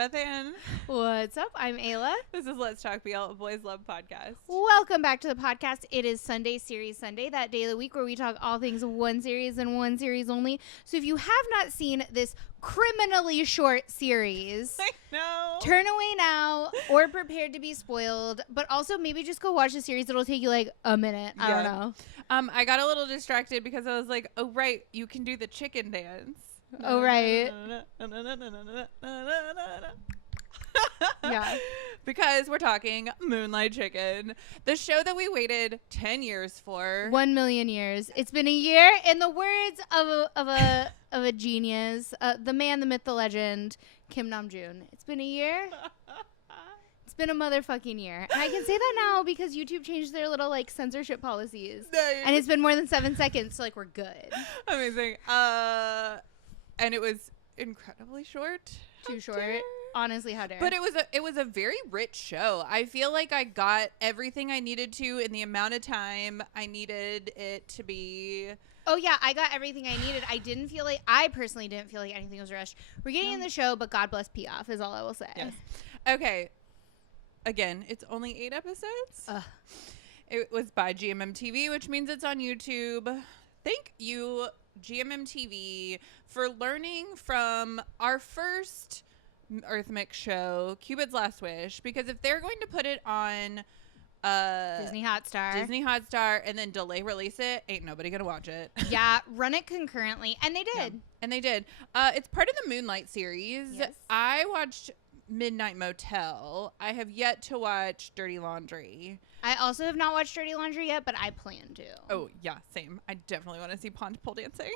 Beth Ann. What's up? I'm Ayla. This is Let's Talk BL, a Boys Love podcast. Welcome back to the podcast. It is Sunday Series Sunday, that day of the week where we talk all things one series and one series only. So if you have not seen this criminally short series, I know. turn away now or prepared to be spoiled. But also maybe just go watch the series. It'll take you like a minute. I don't know. I got a little distracted because I was like, oh, right, you can do the chicken dance. Oh, right. Yeah. Because we're talking Moonlight Chicken, the show that we waited 10 years for. 1 million years. It's been a year. In the words of a genius, the man, the myth, the legend, Kim Namjoon. It's been a year. It's been a motherfucking year. And I can say that now because YouTube changed their little like censorship policies. And it's been more than 7 seconds, so like we're good. Amazing. And it was incredibly short. Too short. Honestly, how dare. But it was a very rich show. I feel like I got everything I needed to in the amount of time I needed it to be. Oh yeah, I got everything I needed. I personally didn't feel like anything was rushed. We're getting in the show, but God bless Piaf is all I will say. Yes. Okay. Again, it's only 8 episodes. It was by GMMTV, which means it's on YouTube. Thank you, GMMTV, for learning from our first Earth Mix show, Cupid's Last Wish, because if they're going to put it on Disney Hotstar and then delay release it, ain't nobody gonna watch it. Yeah, run it concurrently, and they did. Yeah. And they did. It's part of the Moonlight series. Yes. I watched Midnight Motel. I have yet to watch Dirty Laundry. I also have not watched Dirty Laundry yet, but I plan to. Oh yeah, same. I definitely want to see pond pole dancing.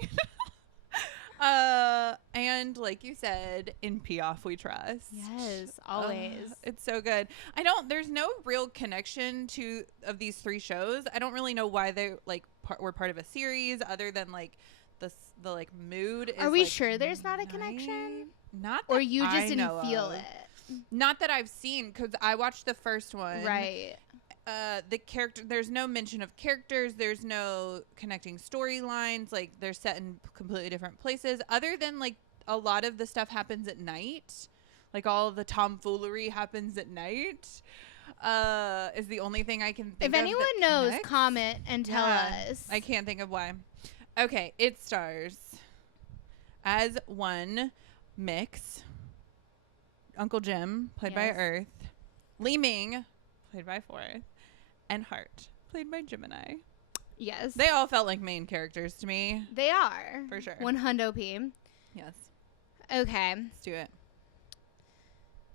And like you said, in Piaf we trust. Yes, always. It's so good. There's no real connection of these 3 shows. I don't really know why they were part of a series other than like the like mood is. Are we like, sure there's not a connection? Not that or you just I didn't feel it. Not that I've seen, because I watched the first one. Right. The character, there's no mention of characters, there's no connecting storylines, like they're set in completely different places, other than like a lot of the stuff happens at night, like all of the tomfoolery happens at night, is the only thing I can think of. If anyone knows, comment and tell us. I can't think of why. Okay, it stars as one Mix, Uncle Jim, played by Earth, Li Ming, played by Fourth, and Heart, played by Gemini. Yes. They all felt like main characters to me. They are. For sure. 100 P. Yes. Okay. Let's do it.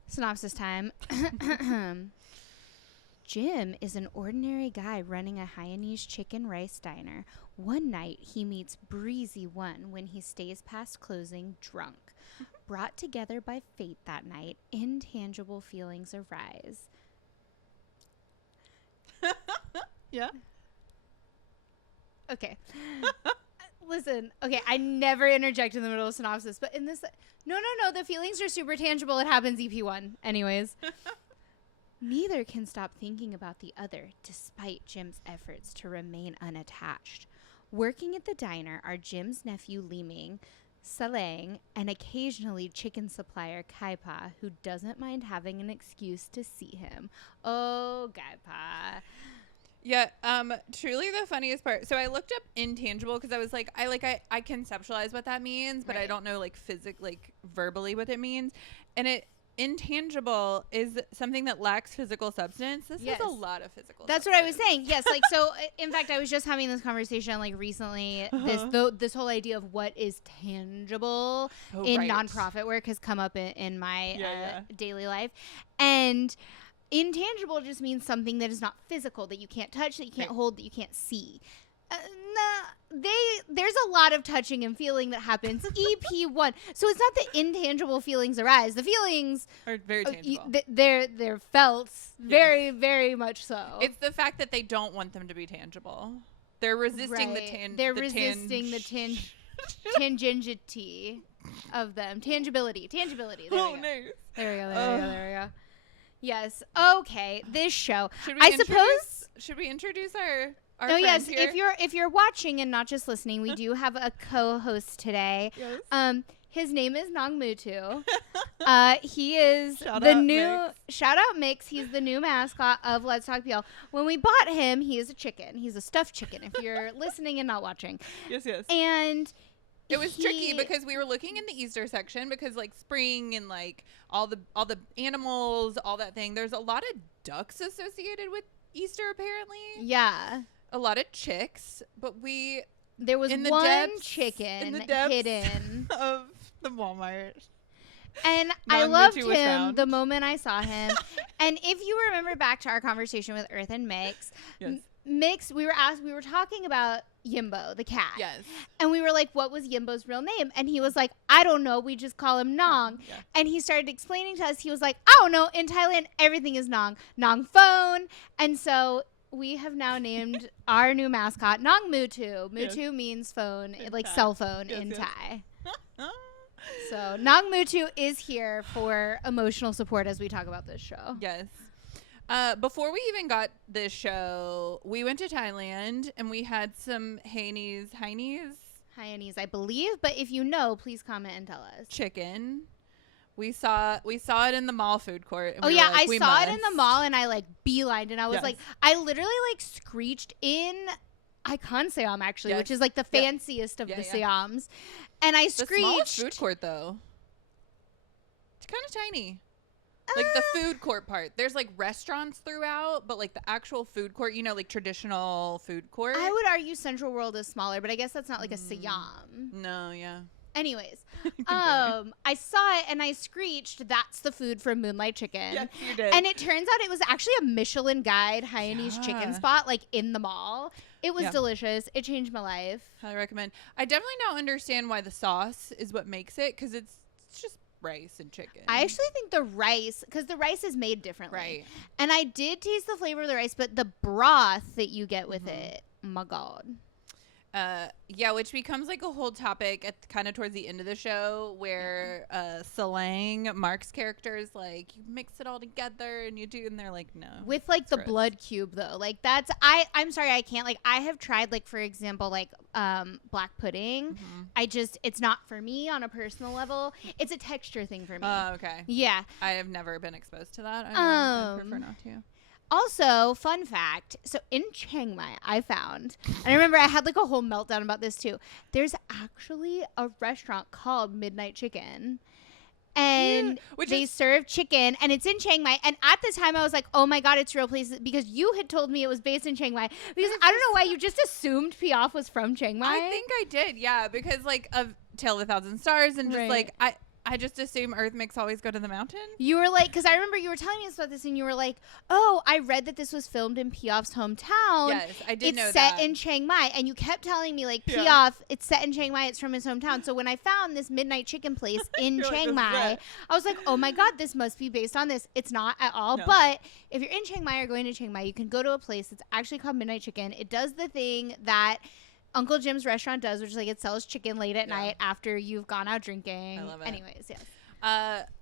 Synopsis time. Jim is an ordinary guy running a Hainanese chicken rice diner. One night, he meets Breezy One when he stays past closing drunk. Brought together by fate that night, intangible feelings arise. Yeah. Okay. Listen. Okay, I never interject in the middle of synopsis, but in this, no. The feelings are super tangible. It happens EP1. Anyways. Neither can stop thinking about the other, despite Jim's efforts to remain unattached. Working at the diner are Jim's nephew Li Ming, Salang, and occasionally chicken supplier Kaipa, who doesn't mind having an excuse to see him. Oh, Kaipa. Yeah, truly the funniest part. So I looked up intangible because I was like, I conceptualize what that means, but I don't know verbally what it means. And intangible is something that lacks physical substance. This has a lot of physical That's substance. what I was saying. Yes, so in fact, I was just having this conversation recently. This whole idea of what is tangible in nonprofit work has come up in my daily life. And intangible just means something that is not physical, that you can't touch, that you can't hold, that you can't see. There's a lot of touching and feeling that happens. EP1. So it's not the intangible feelings arise. The feelings are very tangible. They're felt very, very much so. It's the fact that they don't want them to be tangible. They're resisting They're resisting the tangentiality of them. Tangibility. There we go. Nice. There we go. Yes. Okay. This show. Should we introduce our Oh yes, here. If you're watching and not just listening, we do have a co-host today. Yes. His name is Nongmutu. He is Shout the out new Mix. shout out Mix. He's the new mascot of Let's Talk PL. When we bought him, he is a chicken. He's a stuffed chicken. If you're listening and not watching, Yes. and It was tricky because we were looking in the Easter section because like spring and like all the animals, all that thing. There's a lot of ducks associated with Easter apparently. yeah, A lot of chicks, but there was in the one depths- chicken in the depths hidden. of the Walmart. And I Nongmutu loved was him found. the moment I saw him. And if you remember back to our conversation with Earth and Mix, Yes. Mix, we were talking about Yimbo, the cat. Yes. And we were like, what was Yimbo's real name? And he was like, I don't know. We just call him Nong. Yeah. And he started explaining to us, he was like, I don't know. In Thailand, everything is Nong. Nong phone. And so we have now named our new mascot Nongmutu. Mutu Yes. means phone, In like Thai. cell phone Yes, in yes. Thai. So Nongmutu is here for emotional support as we talk about this show. Yes. Before we even got this show, we went to Thailand and we had some Hainese Hyanese, I believe, but if you know, please comment and tell us. chicken. We saw it in the mall food court. And Oh we were yeah, like, I "We saw it in the must." mall and I like beelined and I was Yes. like, I literally like screeched in Icon Siam actually, which Yes. is like the Yep. fanciest of Yeah, the yeah. Siams, and I The smallest screeched. food court though. It's kind of tiny. Like the food court part. There's like restaurants throughout, but like the actual food court, like traditional food court. I would argue Central World is smaller, but I guess that's not like a Siam. No, yeah. Anyways, Continue. I saw it and I screeched, "That's the food from Moonlight Chicken." Yes, you did. And it turns out it was actually a Michelin Guide Hyanese chicken Yeah. spot, like in the mall. It was Yeah. delicious. It changed my life. Highly recommend. I definitely don't understand why the sauce is what makes it, because it's just rice and chicken. I actually think the rice, because the rice is made differently. Right. And I did taste the flavor of the rice, but the broth that you get with Mhm. it, my God. Yeah, which becomes like a whole topic at kind of towards the end of the show where Salang, Mark's character, is like, you mix it all together and you do, and they're like, no. With like the gross. blood cube though. Like that's, I'm sorry, I can't, like I have tried like, for example, like black pudding. Mhm. It's not for me on a personal level. It's a texture thing for me. Oh, okay. Yeah. I have never been exposed to that. I prefer not to. Also, fun fact. So in Chiang Mai, I found, and I remember I had like a whole meltdown about this too. There's actually a restaurant called Midnight Chicken. And Cute. Which they is- serve chicken, and it's in Chiang Mai. And at the time, I was like, "Oh my God, it's a real place!" Because you had told me it was based in Chiang Mai. Because I don't know why you just assumed Piaf was from Chiang Mai. I think I did, yeah, because like of Tale of a Thousand Stars, and just Right. like I just assume Earth Mix always go to the mountain. You were like, because I remember you were telling me about this, and you were like, "Oh, I read that this was filmed in Piaf's hometown. Yes, I did It's know set that. in Chiang Mai." And you kept telling me like, Yeah. Piaf, it's set in Chiang Mai. It's from his hometown. So when I found this Midnight Chicken place in You're like, Chiang "This is Mai, it." I was like, "Oh my God, this must be based on this." It's not at all. No. But if you're in Chiang Mai or going to Chiang Mai, you can go to a place that's actually called Midnight Chicken. It does the thing that Uncle Jim's restaurant does, which is like it sells chicken late at Yeah. night after you've gone out drinking. I love it. Anyways, yes.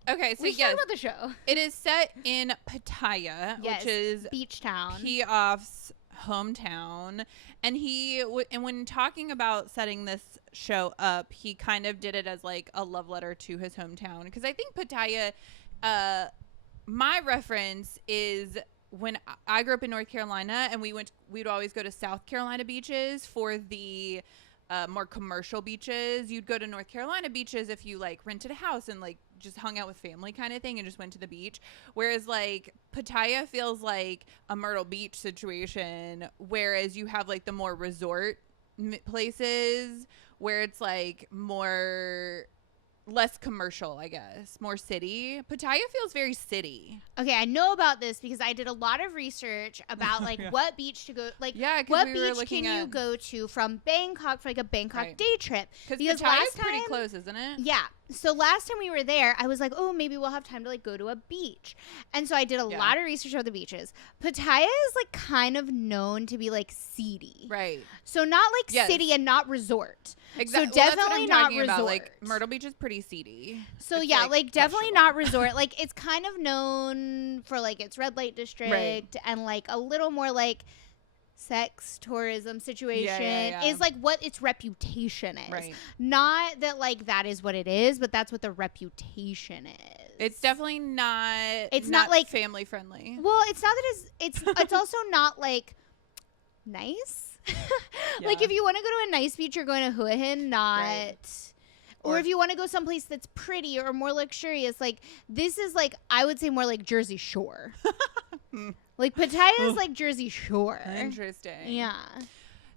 Okay, so We should yes, talk about the show. it is set in Pattaya, Yes, which is Beach Town. Piaf's hometown, and and when talking about setting this show up, he kind of did it as like a love letter to his hometown, because I think Pattaya, my reference is when I grew up in North Carolina, and we'd always go to South Carolina beaches for the more commercial beaches. You'd go to North Carolina beaches if you like rented a house and like just hung out with family kind of thing and just went to the beach. Whereas like Pattaya feels like a Myrtle Beach situation, whereas you have like the more resort places where it's like less commercial, I guess, more city. Pattaya feels very city. Okay, I know about this because I did a lot of research about like Yeah. what beach to go, like Yeah, 'cause what we were beach looking can you at- go to from Bangkok for like a Bangkok Right. day trip. Because Pattaya's pretty close, isn't it? Yeah. So last time we were there, I was like, oh, maybe we'll have time to like go to a beach. And so I did a Yeah. lot of research on the beaches. Pattaya is like kind of known to be like seedy. Right. So not like Yes. city and not resort. Exactly. So definitely not about. Like resort. Myrtle Beach is pretty seedy. So It's, yeah, like definitely not questionable. resort. Like it's kind of known for like its red light district and like a little more like sex tourism situation Yeah. is like what its reputation is. Right. Not that like that is what it is, but that's what the reputation is. It's definitely not. It's not like family friendly. Well, it's not that it's also not like nice. Like if you want to go to a nice beach, you're going to Hua Hin, not. Right. Or if you want to go someplace that's pretty or more luxurious, like this is like I would say more like Jersey Shore. Like Pattaya is like Jersey Shore. Interesting. Yeah.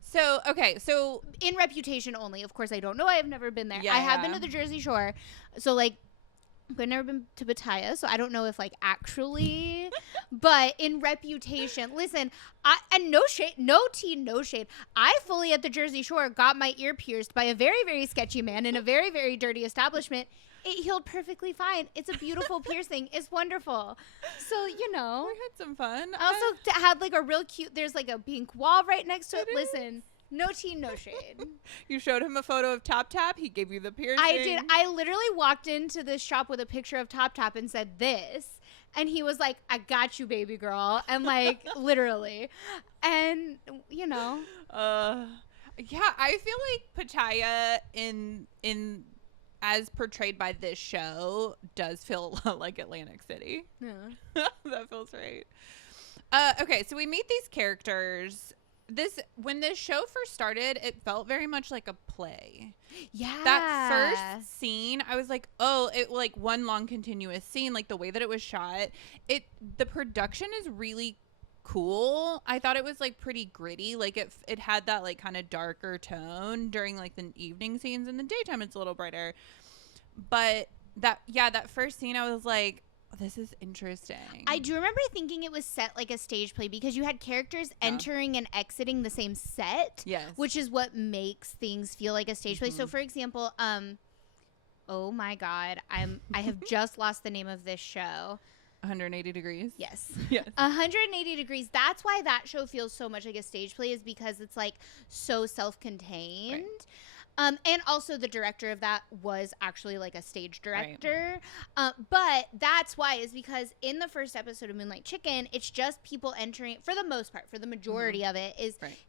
So okay, so in reputation only. Of course, I don't know. I have never been there. I have been to the Jersey Shore, so like I've never been to Pattaya, so I don't know if like actually, but in reputation. Listen, and no shade, no tea, no shade. I fully at the Jersey Shore got my ear pierced by a very, very sketchy man in a very, very dirty establishment. It healed perfectly fine. It's a beautiful piercing. It's wonderful. So, you know. We had some fun. Also had like a real cute, there's like a pink wall right next to it. Listen, no tea, no shade. You showed him a photo of Top Tap. He gave you the piercing. I did. I literally walked into this shop with a picture of Top Tap and said this. And he was like, I got you, baby girl. And like, literally. And, you know. Yeah, I feel like Pattaya in as portrayed by this show does feel like Atlantic City. Yeah. That feels right. Okay, so we meet these characters. When this show first started, it felt very much like a play. Yeah. That first scene, I was like, oh, it like one long continuous scene, like the way that it was shot. The production is really cool. I thought it was like pretty gritty. Like it had that like kind of darker tone during like the evening scenes. In the daytime, it's a little brighter. But that first scene, I was like, this is interesting. I do remember thinking it was set like a stage play because you had characters entering and exiting the same set. Yes. Which is what makes things feel like a stage play. So for example, oh my God, I have just lost the name of this show. 180 Degrees? Yes. Yes. 180 Degrees. That's why that show feels so much like a stage play, is because it's like so self-contained. Right. And also the director of that was actually like a stage director. Right. But that's why, is because in the first episode of Moonlight Chicken, it's just people entering, for the most part, for the majority of it,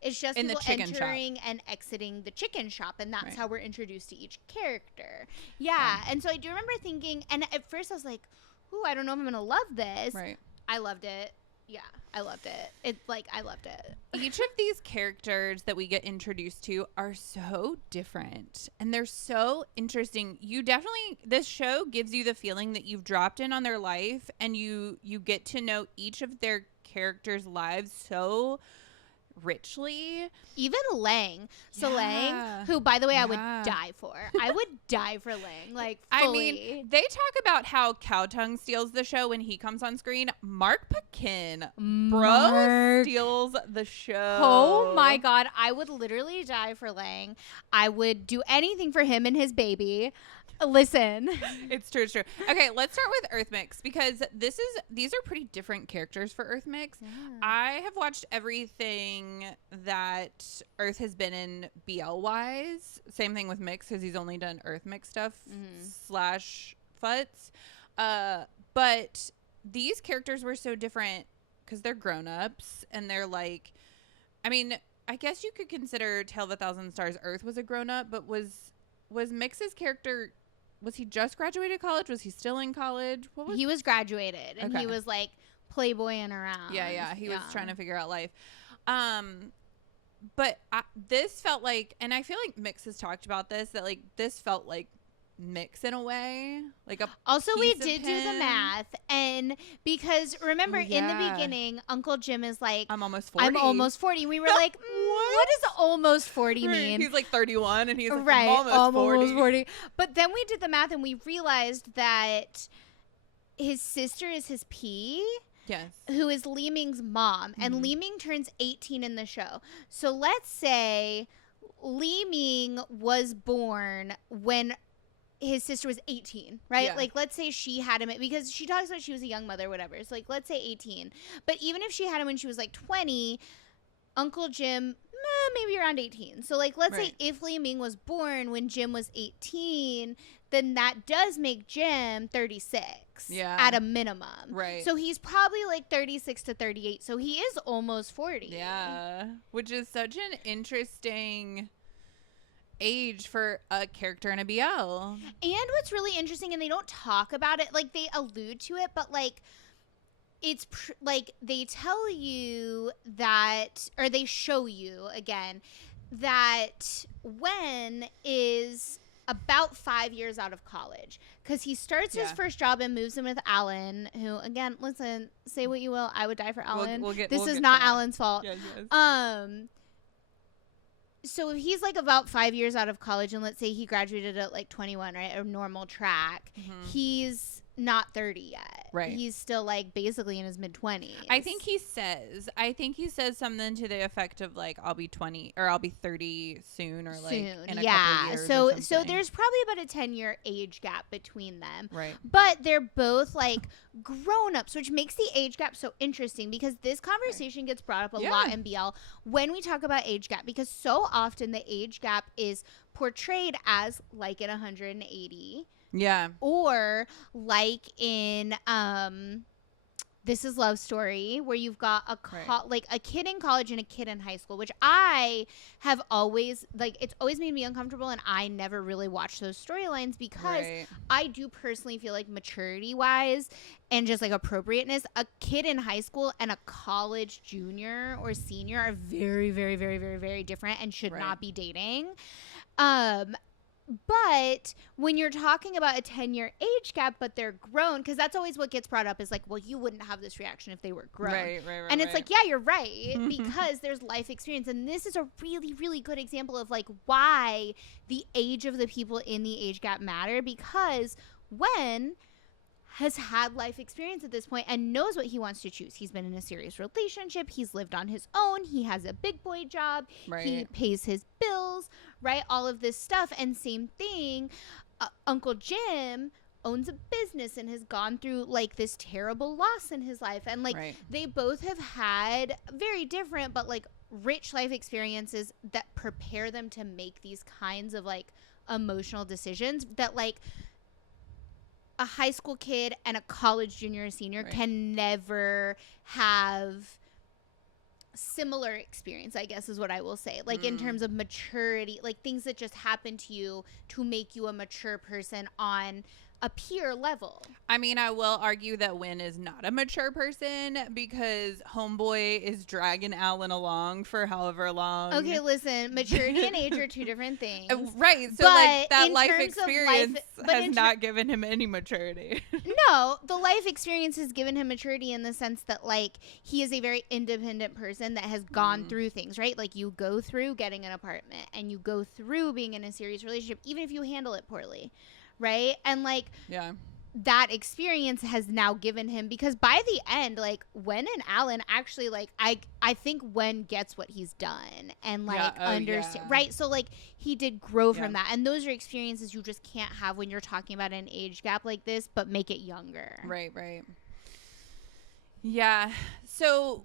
it's just in people entering and exiting the chicken shop. And that's how we're introduced to each character. Yeah. And so I do remember thinking, and at first I was like, ooh, I don't know if I'm going to love this. Right. I loved it. Yeah, I loved it. I loved it. Each of these characters that we get introduced to are so different, and they're so interesting. This show gives you the feeling that you've dropped in on their life, and you get to know each of their characters' lives so richly. Even Lang. So Lang, who, by the way, I would die for. I would die for Lang. Like, fully. I mean, they talk about how Cow Tongue steals the show when he comes on screen. Mark Paquin, bro, steals the show. Oh my God. I would literally die for Lang. I would do anything for him and his baby. Listen, it's true. Okay, let's start with Earth Mix, because these are pretty different characters for Earth Mix. Yeah. I have watched everything that Earth has been in BL wise. Same thing with Mix, because he's only done Earth Mix stuff / Futs. But these characters were so different because they're grown-ups, and they're like, I mean, I guess you could consider Tale of a Thousand Stars Earth was a grown-up, but was Mix's character, was he just graduated college? Was he still in college? He was graduated, and he was like playboying around. Yeah. He was trying to figure out life. But this felt like, and I feel like Mix has talked about this, that like this felt like Mix in a way, like a also we did do the math, and because remember in the beginning Uncle Jim is like, I'm almost 40. We were like, what does almost 40 mean? He's like 31 and he's like, right, I'm almost 40. But then we did the math and we realized that his sister is his P. Yes. Who is Li Ming's mom, and Li Ming turns 18 in the show. So let's say Li Ming was born when his sister was 18, right? Yeah. Like, let's say she had him, because she talks about she was a young mother, whatever. So, like, let's say 18. But even if she had him when she was, like, 20, Uncle Jim, maybe around 18. So, like, let's say if Li Ming was born when Jim was 18, then that does make Jim 36. 36 Yeah. at a minimum. Right. So he's probably like 36 to 38. So he is almost 40. Yeah. Which is such an interesting age for a character in a BL. And what's really interesting, and they don't talk about it, like they allude to it, but like it's like they tell you that, or they show you again, that Wen is about 5 years out of college because he starts his first job and moves in with Alan, who, again, listen, say what you will, I would die for Alan. This is not Alan's fault. Yes. So if he's like about 5 years out of college, and let's say he graduated at like 21, right, a normal track, he's not 30 yet. Right. He's still like basically in his mid-20s. I think he says something to the effect of like, I'll be 20 or I'll be 30 soon, or like in a couple years. So there's probably about a 10-year age gap between them. Right. But they're both like grown-ups, which makes the age gap so interesting, because this conversation gets brought up a lot in BL when we talk about age gap, because so often the age gap is portrayed as like in 180. Yeah. Or like in This Is Love Story, where you've got like a kid in college and a kid in high school, which I have always, like, it's always made me uncomfortable, and I never really watch those storylines because I do personally feel like maturity-wise and just like appropriateness, a kid in high school and a college junior or senior are very, very, very, very, very different and should not be dating. But when you're talking about a 10-year age gap, but they're grown, because that's always what gets brought up, is like, well, you wouldn't have this reaction if they were grown. Right. And it's like, yeah, you're right, because there's life experience. And this is a really, really good example of like why the age of the people in the age gap matter, because Wen has had life experience at this point and knows what he wants to choose. He's been in a serious relationship. He's lived on his own. He has a big boy job. He pays his bills, right? All of this stuff. And same thing, Uncle Jim owns a business and has gone through like this terrible loss in his life. And like they both have had very different but like rich life experiences that prepare them to make these kinds of like emotional decisions that like a high school kid and a college junior or senior can never have similar experience, I guess is what I will say. Like in terms of maturity, like things that just happen to you to make you a mature person on a peer level. I mean, I will argue that Win is not a mature person because homeboy is dragging Alan along for however long. Okay, listen, maturity and age are two different things. Right. So like that life experience has not given him any maturity. No, the life experience has given him maturity in the sense that like he is a very independent person that has gone through things, right? Like you go through getting an apartment and you go through being in a serious relationship, even if you handle it poorly. Right? And like that experience has now given him, because by the end, like Wen and Alan actually like I think Wen gets what he's done and like understand, right? So like he did grow from that, and those are experiences you just can't have when you're talking about an age gap like this, but make it younger. Right. Yeah. So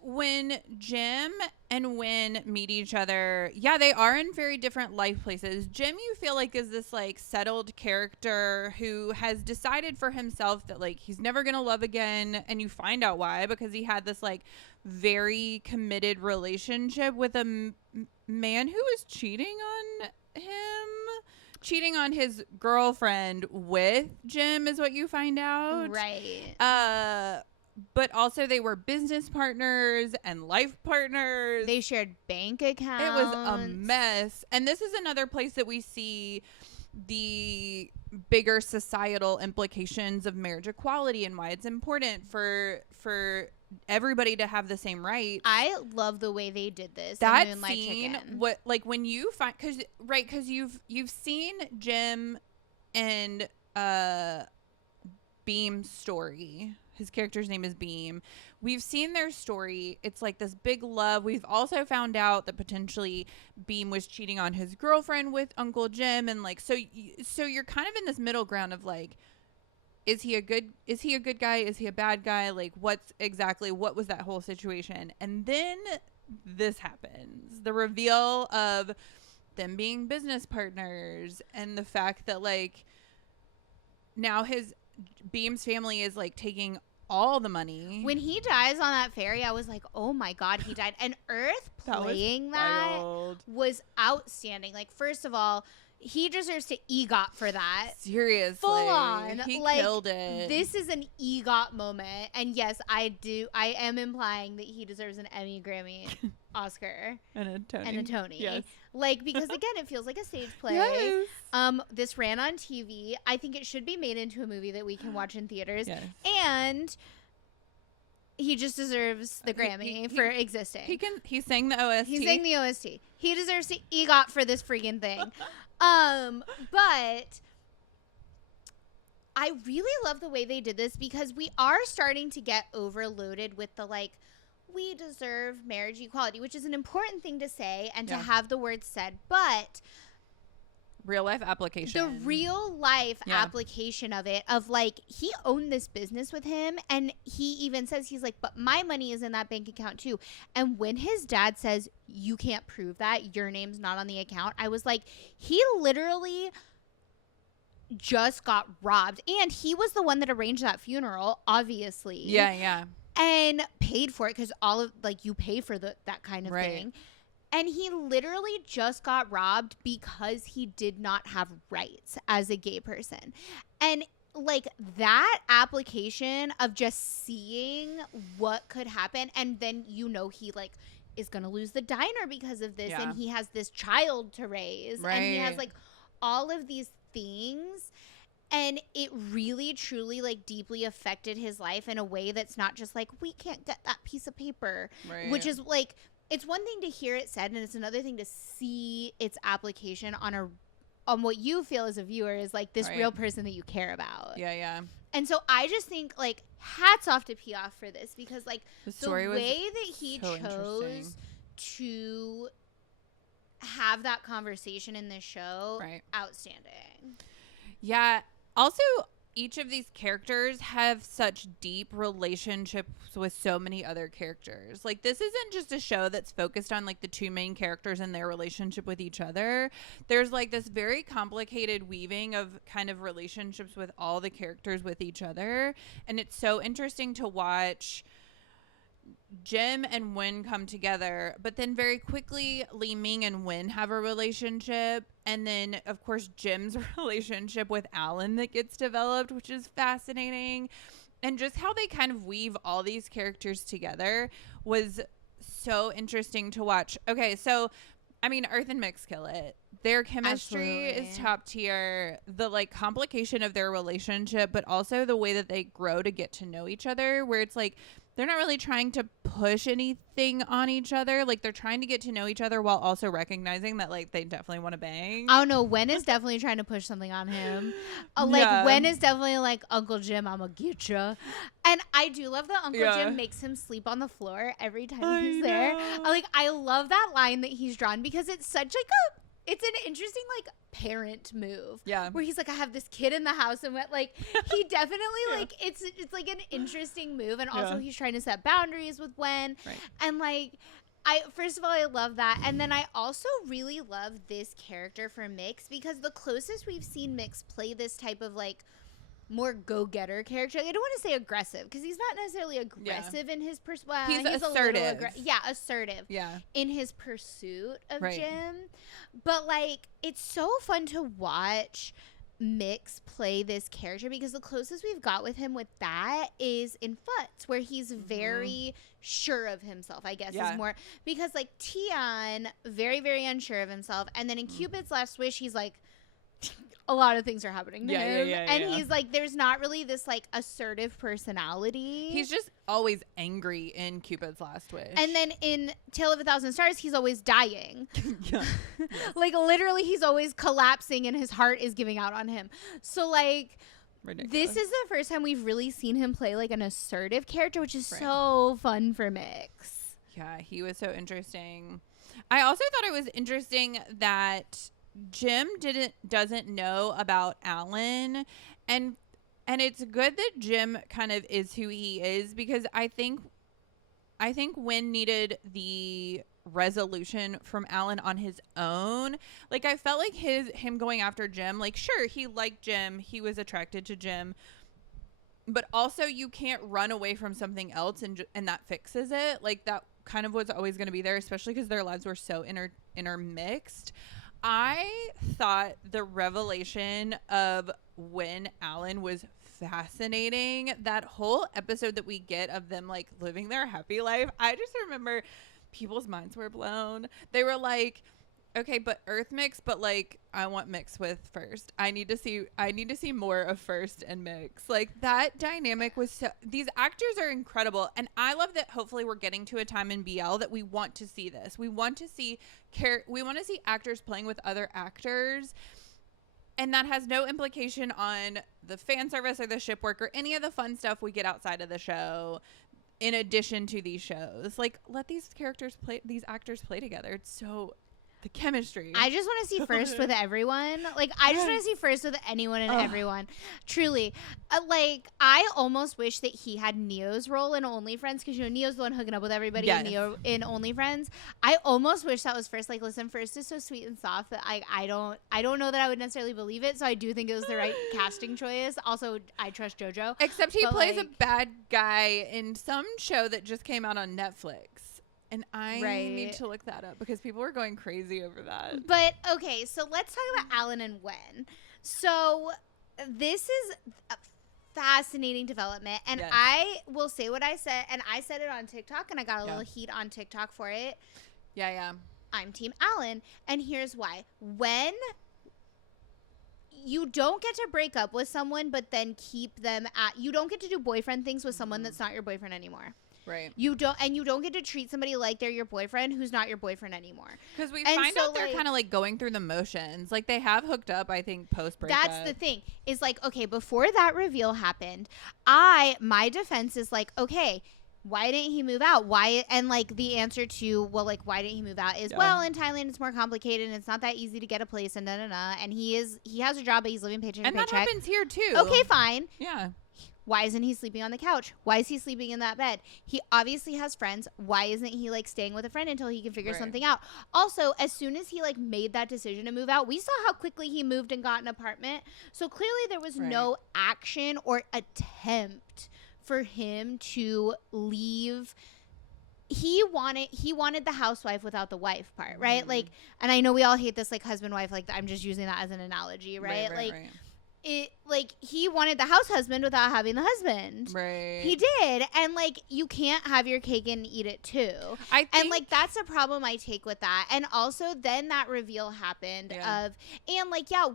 when Jim and Win meet each other, they are in very different life places. Jim, you feel like, is this like settled character who has decided for himself that like he's never gonna love again, and you find out why, because he had this like very committed relationship with a man who was cheating on his girlfriend with Jim, is what you find out. Right. But also they were business partners and life partners. They shared bank accounts. It was a mess. And this is another place that we see the bigger societal implications of marriage equality and why it's important for everybody to have the same rights. I love the way they did this. That in Moonlight scene, Chicken. what like when you find, because you've seen Jim and Beam's story. His character's name is Beam. We've seen their story. It's like this big love. We've also found out that potentially Beam was cheating on his girlfriend with Uncle Jim, and like so you're kind of in this middle ground of like, is he a good guy? Is he a bad guy? Like what was that whole situation? And then this happens. The reveal of them being business partners, and the fact that like now Beam's family is like taking all the money. When he dies on that ferry, I was like, oh my God, he died. And Earth playing that was outstanding. Like, first of all, he deserves to EGOT for that. Seriously. Full on. He like, killed it. This is an EGOT moment. And yes, I am implying that he deserves an Emmy, Grammy, Oscar. And a Tony. Yes. Like, because again, it feels like a stage play. Yes. This ran on TV. I think it should be made into a movie that we can watch in theaters. Yes. And he just deserves the Grammy for existing. He sang the OST. He sang the OST. He deserves to EGOT for this freaking thing. But I really love the way they did this because we are starting to get overloaded with the like, we deserve marriage equality, which is an important thing to say and to have the words said, but real life application. The real life application of it, of like, he owned this business with him, and he even says, he's like, but my money is in that bank account too. And when his dad says, you can't prove that, your name's not on the account, I was like, he literally just got robbed. And he was the one that arranged that funeral, obviously. Yeah. And paid for it, because all of, like, you pay for that kind of thing. And he literally just got robbed because he did not have rights as a gay person. And like, that application of just seeing what could happen, and then he like is gonna lose the diner because of this, and he has this child to raise, and he has like all of these things. And it really, truly, like, deeply affected his life in a way that's not just like, we can't get that piece of paper. Right. Which is, like, it's one thing to hear it said, and it's another thing to see its application on what you feel as a viewer is, like, this real person that you care about. Yeah. And so I just think, like, hats off to Piaf for this, because, like, the way that he chose to have that conversation in this show, outstanding. Yeah. Also, each of these characters have such deep relationships with so many other characters. Like, this isn't just a show that's focused on, like, the two main characters and their relationship with each other. There's, like, this very complicated weaving of kind of relationships with all the characters with each other. And it's so interesting to watch Jim and Win come together, but then very quickly Li Ming and Win have a relationship, and then of course Jim's relationship with Alan that gets developed, which is fascinating. And just how they kind of weave all these characters together was so interesting to watch. Okay, so I mean, Earth and Mix kill it. Their chemistry is top tier. The like complication of their relationship, but also the way that they grow to get to know each other, where it's like they're not really trying to push anything on each other. Like, they're trying to get to know each other while also recognizing that, like, they definitely want to bang. I don't know. Wen is definitely trying to push something on him. Wen is definitely like, Uncle Jim, I'm going to get you. And I do love that Uncle Jim makes him sleep on the floor every time he's there. I love that line that he's drawn, because it's such like it's an interesting, like, parent move. Yeah. Where he's like, I have this kid in the house, and what, like, he definitely, like, it's like an interesting move. And also he's trying to set boundaries with Wen. Right. And, like, first of all, I love that. And then I also really love this character for Mix, because the closest we've seen Mix play this type of, like, more go-getter character. I don't want to say aggressive, because he's not necessarily aggressive in his he's assertive. Assertive. Yeah. In his pursuit of Jim. But, like, it's so fun to watch Mix play this character, because the closest we've got with him with that is in Futz, where he's very sure of himself, I guess, is more, because, like, Tian, very, very unsure of himself, and then in Cupid's Last Wish, he's like, a lot of things are happening to him. And he's like, there's not really this like assertive personality. He's just always angry in Cupid's Last Wish. And then in Tale of a Thousand Stars, he's always dying. Like, literally, he's always collapsing and his heart is giving out on him. So, like, ridiculous. This is the first time we've really seen him play like an assertive character, which is so fun for Mix. Yeah, he was so interesting. I also thought it was interesting that Jim doesn't know about Alan, and it's good that Jim kind of is who he is, because I think Win needed the resolution from Alan on his own. Like, I felt like him going after Jim, like, sure, he liked Jim, he was attracted to Jim, but also you can't run away from something else and that fixes it. Like that kind of was always going to be there, especially because their lives were so intermixed. I thought the revelation of when Alan was fascinating. That whole episode that we get of them like living their happy life. I just remember people's minds were blown. They were like, okay, but Earth mix, but like I want mix with First. I need to see more of First and mix. Like that dynamic was so, these actors are incredible, and I love that hopefully we're getting to a time in BL that we want to see this. We want to see actors playing with other actors. And that has no implication on the fan service or the ship work or any of the fun stuff we get outside of the show in addition to these shows. Like, let these actors play together. It's so, the chemistry. I just want to see First with everyone. Like, I just want to see First with anyone and everyone. Truly. Like, I almost wish that he had Neo's role in OnlyFriends, because, you know, Neo's the one hooking up with everybody in OnlyFriends. I almost wish that was First. Like, listen, First is so sweet and soft that I don't know that I would necessarily believe it, so I do think it was the right casting choice. Also, I trust JoJo. Except he plays a bad guy in some show that just came out on Netflix. And I need to look that up because people were going crazy over that. But, okay, so let's talk about Alan and Wen. So, this is a fascinating development. And I will say what I said. And I said it on TikTok, and I got a little heat on TikTok for it. Yeah. I'm Team Alan. And here's why. When you don't get to break up with someone, but then keep them you don't get to do boyfriend things with someone that's not your boyfriend anymore. Right. You don't get to treat somebody like they're your boyfriend who's not your boyfriend anymore. Because we find out they're kind of like going through the motions. Like they have hooked up, I think, post breakup. That's the thing. Is like, okay, before that reveal happened, my defense is like, okay, why didn't he move out? Why? And like the answer to, well, like, why didn't he move out is, well, in Thailand it's more complicated and it's not that easy to get a place and and he has a job but he's living paycheck to paycheck. And that happens here too. Okay, fine. Yeah. Why isn't he sleeping on the couch? Why is he sleeping in that bed? He obviously has friends. Why isn't he like staying with a friend until he can figure something out? Also, as soon as he like made that decision to move out, we saw how quickly he moved and got an apartment. So clearly there was no action or attempt for him to leave. He wanted the housewife without the wife part, right? Mm-hmm. Like, and I know we all hate this like husband wife, like I'm just using that as an analogy, right? It like he wanted the house husband without having the husband. Right. He did. And like you can't have your cake and eat it too. And like that's a problem I take with that. And also then that reveal happened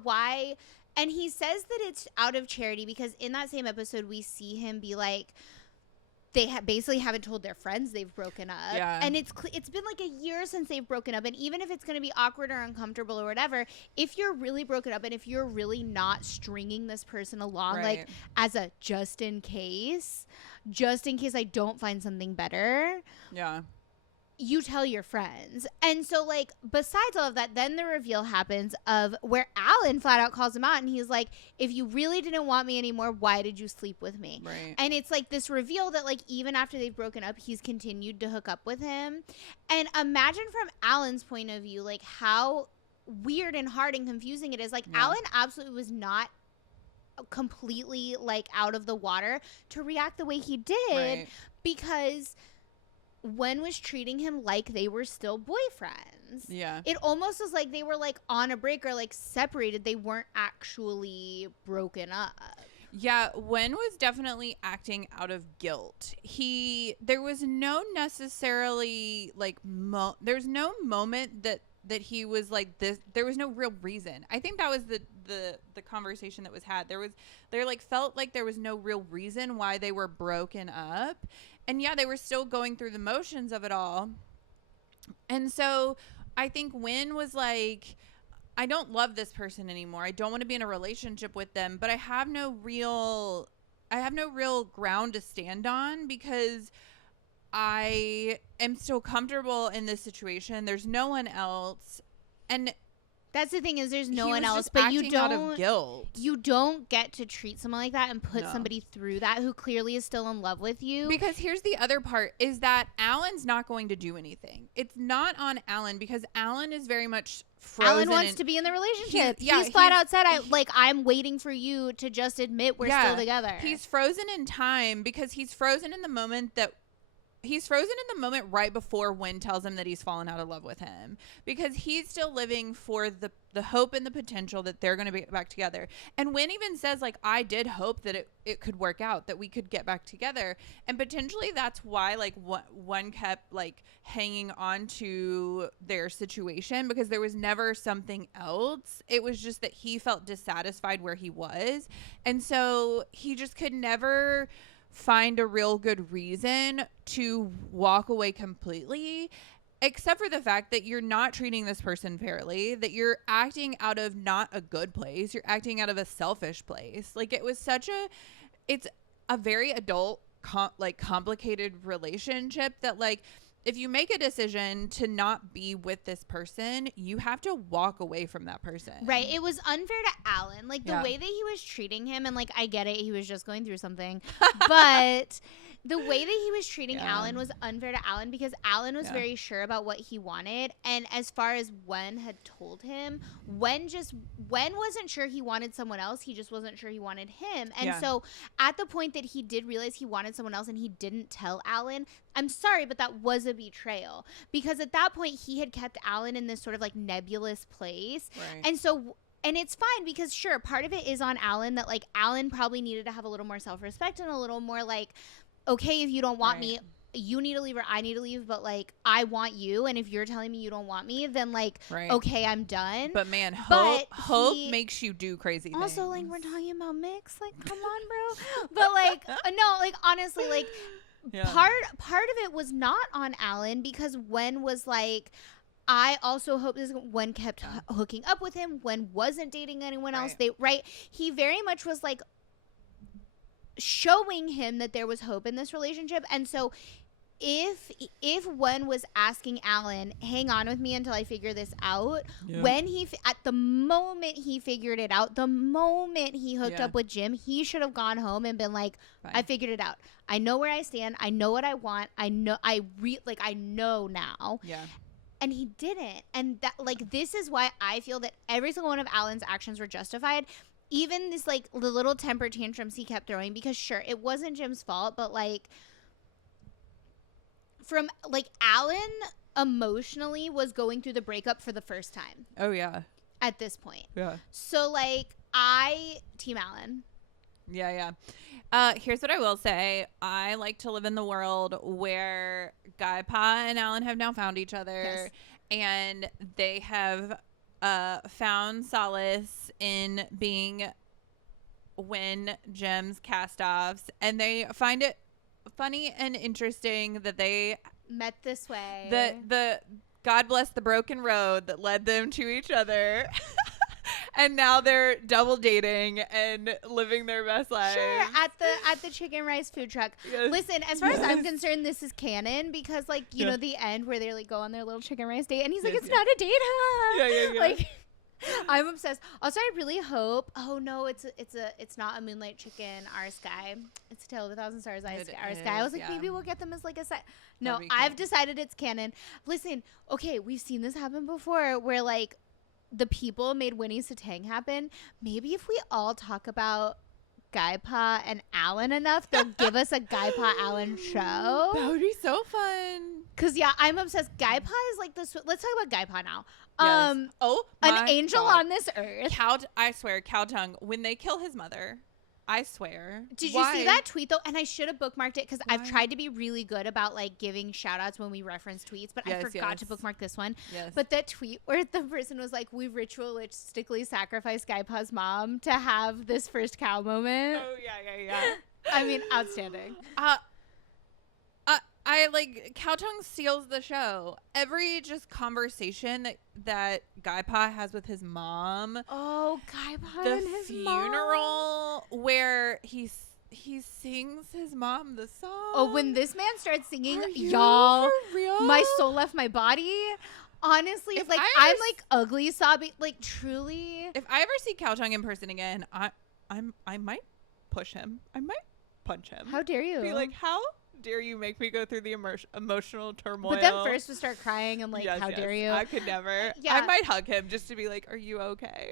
why, and he says that it's out of charity because in that same episode we see him be like, they basically haven't told their friends they've broken up. Yeah. And it's been like a year since they've broken up. And even if it's going to be awkward or uncomfortable or whatever, if you're really broken up and if you're really not stringing this person along, like as a just in case I don't find something better. Yeah. You tell your friends. And so like besides all of that, then the reveal happens of where Alan flat out calls him out and he's like, if you really didn't want me anymore, why did you sleep with me? Right. And it's like this reveal that like even after they've broken up, he's continued to hook up with him. And imagine from Alan's point of view, like how weird and hard and confusing it is. Like Alan absolutely was not completely like out of the water to react the way he did because Wen was treating him like they were still boyfriends. Yeah. It almost was like they were like on a break or like separated. They weren't actually broken up. Yeah, Wen was definitely acting out of guilt. There was no necessarily like there's no moment that he was like this. There was no real reason. I think that was the conversation that was had. There like felt like there was no real reason why they were broken up. And yeah, they were still going through the motions of it all. And so I think Wen was like, I don't love this person anymore. I don't want to be in a relationship with them, but I have no real ground to stand on because I am so comfortable in this situation. There's no one else. And That's the thing is there's no he one was else, just but you acting out don't of guilt. You don't get to treat someone like that and put No. somebody through that who clearly is still in love with you. Because here's the other part is that Alan's not going to do anything. It's not on Alan because Alan is very much frozen. Alan wants to be in the relationship. He's flat out said, I'm waiting for you to just admit we're still together. He's frozen in time because he's frozen in the moment right before Wynn tells him that he's fallen out of love with him, because he's still living for the hope and the potential that they're going to be back together. And Wynn even says, like, I did hope that it could work out, that we could get back together. And potentially that's why, like, one kept, like, hanging on to their situation, because there was never something else. It was just that he felt dissatisfied where he was. And so he just could never find a real good reason to walk away completely, except for the fact that you're not treating this person fairly, that you're acting out of not a good place, you're acting out of a selfish place. Like, it's a very adult complicated relationship that, like, if you make a decision to not be with this person, you have to walk away from that person. Right. It was unfair to Alan. Like, the way that he was treating him, and, like, I get it. He was just going through something. But the way that he was treating Alan was unfair to Alan, because Alan was very sure about what he wanted. And as far as Wen had told him, Wen wasn't sure he wanted someone else. He just wasn't sure he wanted him. And so at the point that he did realize he wanted someone else and he didn't tell Alan, I'm sorry, but that was a betrayal, because at that point he had kept Alan in this sort of, like, nebulous place. Right. And so, and it's fine, because sure, part of it is on Alan, that, like, Alan probably needed to have a little more self-respect and a little more, like, okay, if you don't want me, you need to leave or I need to leave, but, like, I want you, and if you're telling me you don't want me, then, like, okay, I'm done. But man, hope makes you do crazy things. Also, like, we're talking about mix, like, come on, bro. But, like, no, like, honestly, like, part of it was not on Alan, because Wen was like, I also hope this. Wen kept hooking up with him. Wen wasn't dating anyone else. He very much was, like, showing him that there was hope in this relationship. And so if Wen was asking Alan, hang on with me until I figure this out, when at the moment he figured it out, the moment he hooked up with Jim, he should have gone home and been like, I figured it out. I know where I stand. I know what I want. I know I know now. Yeah. And he didn't. And that, like, this is why I feel that every single one of Alan's actions were justified. Even this, like, the little temper tantrums he kept throwing, because sure, it wasn't Jim's fault, but, like, from, like, Alan emotionally was going through the breakup for the first time. Oh, yeah. At this point. Yeah. So, like, Team Alan. Yeah. Here's what I will say. I like to live in the world where Kaipa and Alan have now found each other. Yes. And they have found solace in being Jim's cast-offs. And they find it funny and interesting that they met this way. The God bless the broken road that led them to each other. And now they're double dating and living their best lives. Sure, at the chicken rice food truck. Yes. Listen, as far as I'm concerned, this is canon, because, like, you know, the end where they, like, go on their little chicken rice date, and he's like, it's not a date, huh? Yeah. Like, I'm obsessed. Also, I really hope. Oh no, it's not a Moonlight Chicken our sky. It's a Tale of a Thousand Stars our sky. I was like, maybe we'll get them as, like, a set. No, I've decided it's canon. Listen, okay, we've seen this happen before, where, like, the people made Winnie Satang happen. Maybe if we all talk about Kaipa and Alan enough, they'll give us a Kaipa Alan show. That would be so fun. Cause I'm obsessed. Kaipa is like this. Let's talk about Kaipa now. Yes. An angel on this earth. I swear, cow tongue. When they kill his mother, I swear. Did you see that tweet though? And I should have bookmarked it, because I've tried to be really good about, like, giving shout outs when we reference tweets, but I forgot to bookmark this one. Yes. But that tweet where the person was like, we ritualistically sacrificed Kaipa's mom to have this first cow moment. Oh yeah. I mean, outstanding. I like, cow tongue steals the show. Every just conversation that Kaipa has with his mom. Oh, Kaipa and his funeral mom. Where he sings his mom the song. Oh, when this man starts singing, y'all, my soul left my body. Honestly, If like I'm like ugly sobbing, like truly. If I ever see Cao Chang in person again, I might push him. I might punch him. How dare you? Be like, how dare you make me go through the emotional turmoil? But then first to start crying and like, how dare you? I could never. Yeah. I might hug him just to be like, are you okay?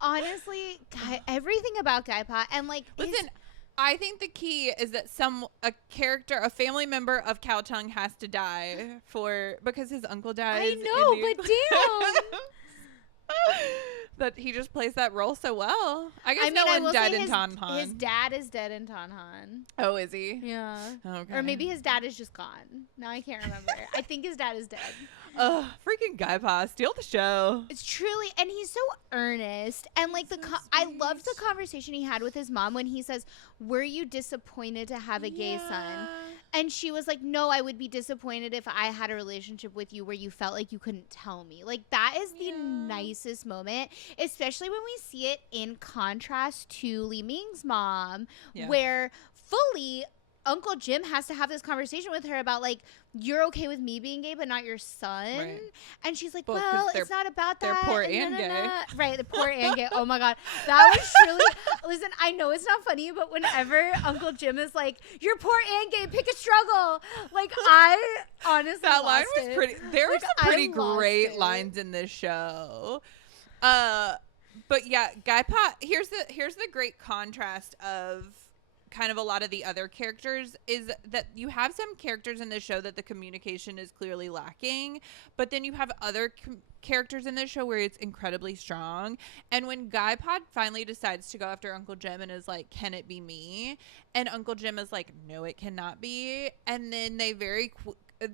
Honestly, everything about Kaipa and like listen. I think the key is that a family member of Cao Chang has to die because his uncle dies. I know, but damn. That he just plays that role so well. I guess no one died in Tanhan. His dad is dead in Tanhan. Oh, is he? Yeah. Okay. Or maybe his dad is just gone. Now I can't remember. I think his dad is dead. Ugh, freaking Kaipa, steal the show. It's truly, and he's so earnest, and like I loved the conversation he had with his mom when he says, "Were you disappointed to have a gay son?" And she was like, "No, I would be disappointed if I had a relationship with you where you felt like you couldn't tell me." Like that is the nicest moment, especially when we see it in contrast to Li Ming's mom, where fully Uncle Jim has to have this conversation with her about like, you're okay with me being gay but not your son, and she's like, well, it's not about that. They're poor and gay. Right, the poor and gay. Oh my god, that was truly. Listen, I know it's not funny, but whenever Uncle Jim is like, you're poor and gay, pick a struggle, like I honestly that line was it. pretty. There were some pretty great lines in this show. But yeah, Kaipa. Here's the great contrast of kind of a lot of the other characters is that you have some characters in this show that the communication is clearly lacking, but then you have other characters in this show where it's incredibly strong. And when Kaipa finally decides to go after Uncle Jim and is like, can it be me? And Uncle Jim is like, no, it cannot be. And then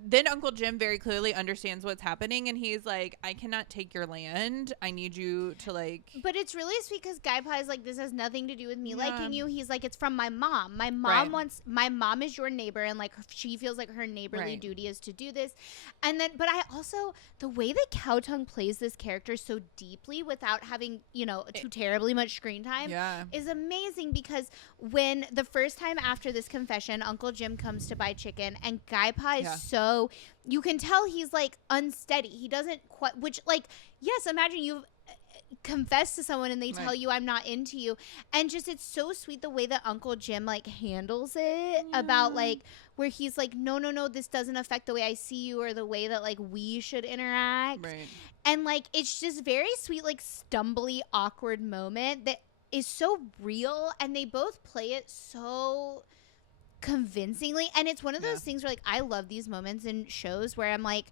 then Uncle Jim very clearly understands what's happening, and he's like, I cannot take your land. I need you to like. But it's really sweet because Kaipa is like, this has nothing to do with me liking you. He's like, it's from my mom. My mom wants, my mom is your neighbor, and like she feels like her neighborly duty is to do this. And then, but I also, the way that Cao Tung plays this character so deeply without having, too terribly much screen time is amazing, because when the first time after this confession, Uncle Jim comes to buy chicken, and Kaipa is so, you can tell he's like unsteady. He doesn't quite, which like, yes, imagine you've confessed to someone and they tell you I'm not into you, and just it's so sweet the way that Uncle Jim like handles it about like where he's like, no, this doesn't affect the way I see you or the way that like we should interact, and like it's just very sweet, like stumbly awkward moment that is so real, and they both play it so convincingly. And it's one of those things where like I love these moments in shows where I'm like,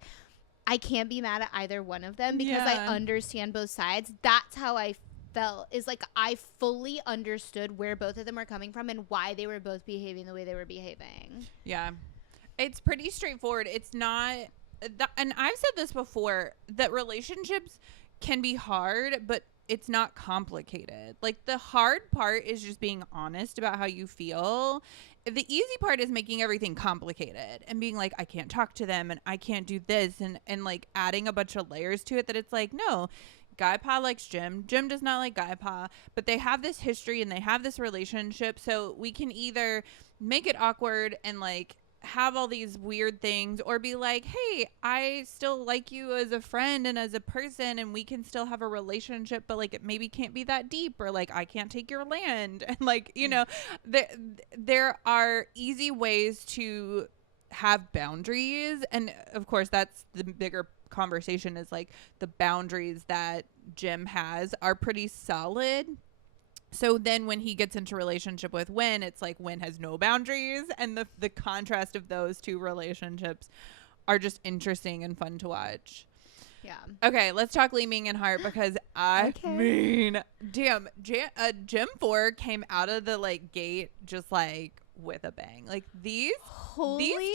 I can't be mad at either one of them because I understand both sides. That's how I felt, is like I fully understood where both of them were coming from and why they were both behaving the way they were behaving. Yeah. It's pretty straightforward. It's not, and I've said this before, that relationships can be hard, but it's not complicated. Like the hard part is just being honest about how you feel. The easy part is making everything complicated and being like, I can't talk to them and I can't do this, and like adding a bunch of layers to it that it's like, no, Kaipa likes Jim. Jim does not like Kaipa, but they have this history and they have this relationship. So we can either make it awkward and like have all these weird things, or be like, hey, I still like you as a friend and as a person, and we can still have a relationship, but like it maybe can't be that deep, or like I can't take your land, and like, there are easy ways to have boundaries. And of course that's the bigger conversation, is like the boundaries that Jim has are pretty solid. So then when he gets into relationship with Wen, it's like Wen has no boundaries, and the contrast of those two relationships are just interesting and fun to watch. Yeah. Okay, let's talk Li Ming and Heart, because mean, damn, Jim 4 came out of the like gate just like with a bang. Like these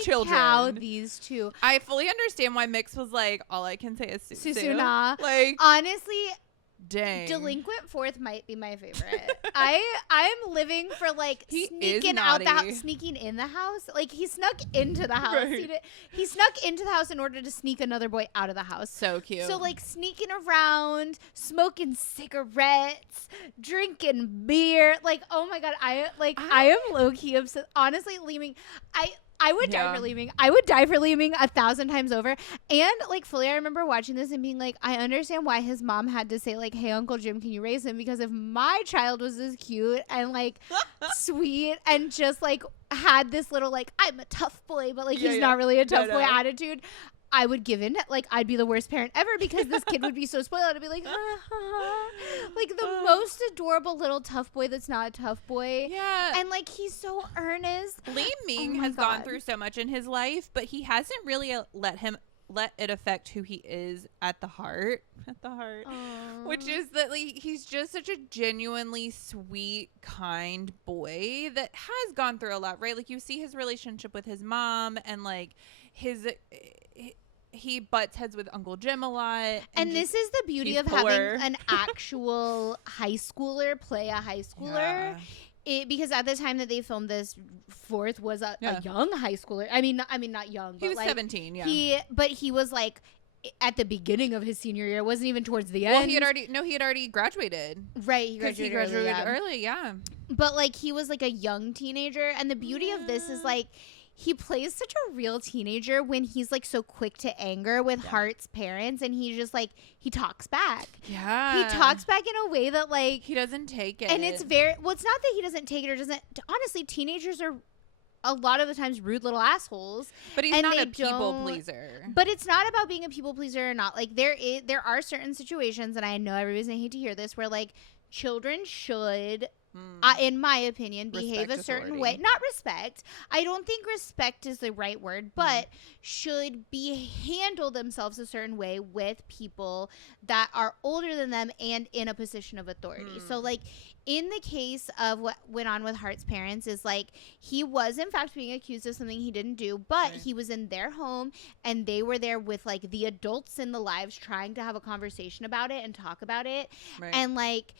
children. Cow, these two. I fully understand why Mix was like, all I can say is Susuna. Like, honestly, dang. Delinquent Fourth might be my favorite. I'm living for like sneaking out the house, sneaking in the house. Like he snuck into the house. He snuck into the house in order to sneak another boy out of the house. So cute. So like sneaking around, smoking cigarettes, drinking beer. Like, oh my god, I am low key obsessed. Honestly, Li Ming, I would die for Li Ming. I would die for Li Ming 1,000 times over. And like fully, I remember watching this and being like, I understand why his mom had to say like, "Hey, Uncle Jim, can you raise him?" Because if my child was as cute and like sweet and just like had this little like, I'm a tough boy, but like he's not really a tough boy attitude, I would give in. Like, I'd be the worst parent ever because this kid would be so spoiled. I'd be like, like the most adorable little tough boy that's not a tough boy. Yeah. And like, he's so earnest. Li Ming has gone through so much in his life, but he hasn't really let it affect who he is at the heart. Which is that like he's just such a genuinely sweet, kind boy that has gone through a lot, right? Like you see his relationship with his mom and like he butts heads with Uncle Jim a lot. And this is the beauty of having an actual high schooler play a high schooler. Yeah. Because at the time that they filmed this, Fourth was a young high schooler. I mean, not young. But he was like, 17, yeah. But he was like at the beginning of his senior year. It wasn't even towards the end. Well, he had already graduated. Right, he graduated early, yeah. But like he was like a young teenager, and the beauty of this is like he plays such a real teenager when he's like so quick to anger with Hart's parents, and he just like he talks back. Yeah, he talks back in a way that like he doesn't take it, and it's very well. It's not that he doesn't take it or doesn't. Honestly, teenagers are a lot of the times rude little assholes. But he's not a people pleaser. But it's not about being a people pleaser or not. Like there are certain situations, and I know everybody's gonna hate to hear this, where like children should. In my opinion, behave a certain way. Not respect. I don't think respect is the right word, but should handle themselves a certain way with people that are older than them and in a position of authority. So, like, in the case of what went on with Hart's parents is, like, he was, in fact, being accused of something he didn't do, but he was in their home, and they were there with, like, the adults in the lives trying to have a conversation about it and talk about it. And, like...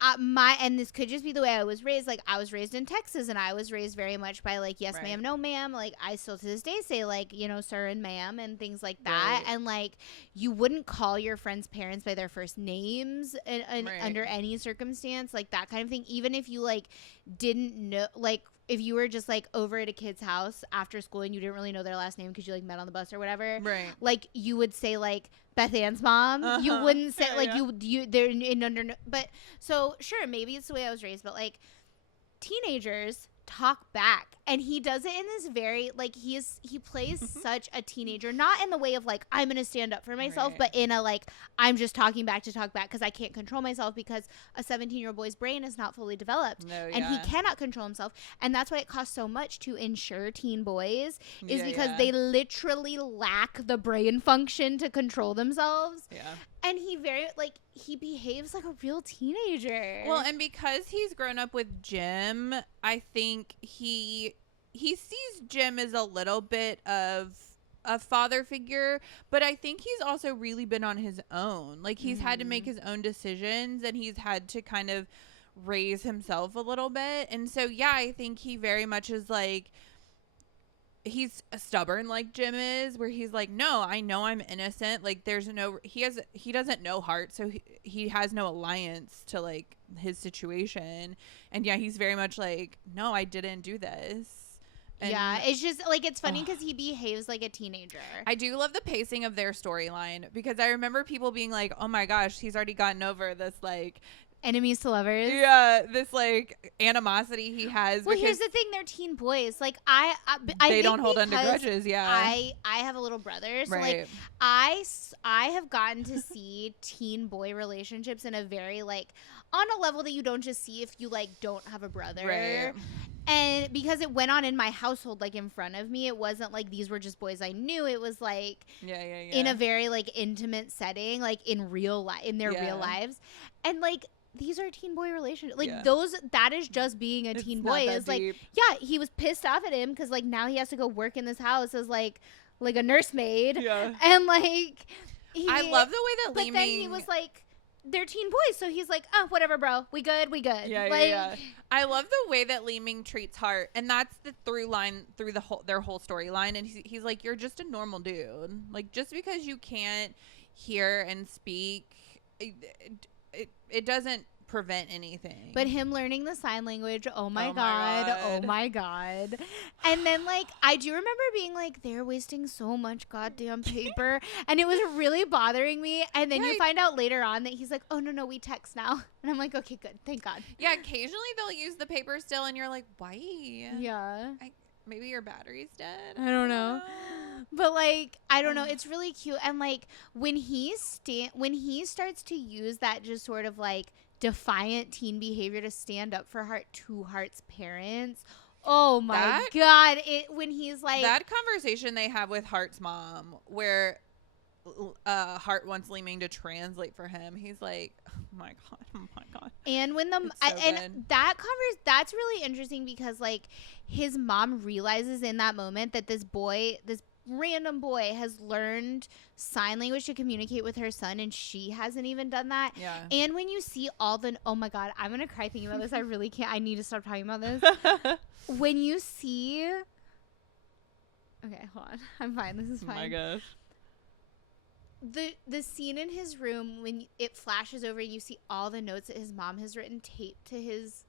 and this could just be the way I was raised. Like, I was raised in Texas, and I was raised very much by, like, yes, ma'am, no, ma'am. Like, I still to this day say, like, you know, sir and ma'am and things like that. And, like, you wouldn't call your friends' parents by their first names under any circumstance, like, that kind of thing. Even if you, like, didn't know, like, if you were just, like, over at a kid's house after school and you didn't really know their last name because you, like, met on the bus or whatever. Like, you would say, like, Beth Ann's mom. You wouldn't say like they're in under. But so sure, maybe it's the way I was raised, but like teenagers talk back, and he does it in this very like he plays such a teenager, not in the way of like I'm gonna stand up for myself, but in a like I'm just talking back to talk back because I can't control myself because a 17-year-old boy's brain is not fully developed, and he cannot control himself, and that's why it costs so much to insure teen boys is because they literally lack the brain function to control themselves. And he behaves like a real teenager. Well, and because he's grown up with Jim, I think he sees Jim as a little bit of a father figure, but I think he's also really been on his own. Like, he's had to make his own decisions, and he's had to kind of raise himself a little bit. And so, yeah, I think he very much is like, he's stubborn like Jim is, where he's like, no, I know I'm innocent. Like, he doesn't know Hart, so he has no alliance to like his situation. And yeah, he's very much like, no, I didn't do this. And it's just like, it's funny because he behaves like a teenager. I do love the pacing of their storyline, because I remember people being like, oh my gosh, he's already gotten over this like enemies to lovers. Yeah, this like animosity he has. Well, here's the thing: they're teen boys. Like they don't hold on to grudges. Yeah, I have a little brother, so like I have gotten to see teen boy relationships in a very like on a level that you don't just see if you like don't have a brother. Right. And because it went on in my household, like in front of me, it wasn't like these were just boys I knew. It was like in a very like intimate setting, like in real life, in their real lives, and like. These are teen boy relationships. Like that is just being a teen boy. It's like, yeah, he was pissed off at him because like now he has to go work in this house as like a nursemaid. Yeah. And like, I love the way that Li Ming. But then he was like, they're teen boys, so he's like, oh, whatever, bro. We good. Yeah. I love the way that Li Ming treats Hart, and that's the through line through their whole storyline. And he's like, you're just a normal dude. Like, just because you can't hear and speak. It doesn't prevent anything. But him learning the sign language, oh my Oh my God. God. Oh my God. And then, like, I do remember being like, they're wasting so much goddamn paper. And it was really bothering me. And then you find out later on that he's like, oh, no, we text now. And I'm like, okay, good. Thank God. Yeah, occasionally they'll use the paper still, and you're like, why? Yeah. Maybe your battery's dead? I don't know. But, like, I don't know. It's really cute. And, like, when he starts to use that just sort of, like, defiant teen behavior to stand up for Heart's parents. Oh my God. When he's like, that conversation they have with Heart's mom where Heart wants Li-Ming to translate for him. He's like, oh my God. And when that's really interesting because like his mom realizes in that moment that this random boy has learned sign language to communicate with her son, and she hasn't even done that. Yeah. And when you see oh my God, I'm gonna cry thinking about this. I really can't. I need to stop talking about this. When you see, okay, hold on. I'm fine. This is fine. Oh my gosh. The scene in his room when it flashes over, you see all the notes that his mom has written taped to his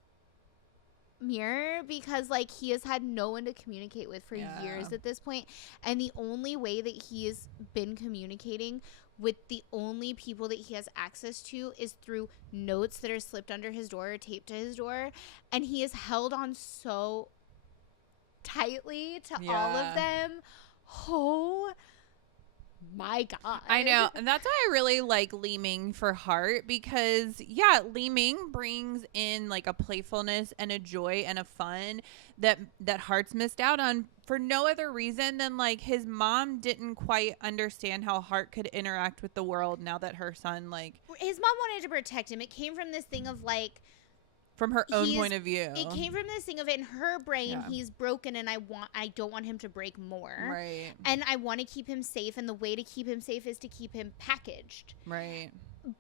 mirror because like he has had no one to communicate with for years at this point, and the only way that he has been communicating with the only people that he has access to is through notes that are slipped under his door or taped to his door, and he has held on so tightly to all of them. Oh my God. I know. And that's why I really like Li-Ming for Heart because, Li-Ming brings in like a playfulness and a joy and a fun that Heart's missed out on for no other reason than like his mom didn't quite understand how Heart could interact with the world now that her son like. His mom wanted to protect him. It came from this thing of like. From her own point of view. It came from this thing of in her brain, he's broken and I don't want him to break more. Right. And I want to keep him safe, and the way to keep him safe is to keep him packaged. Right.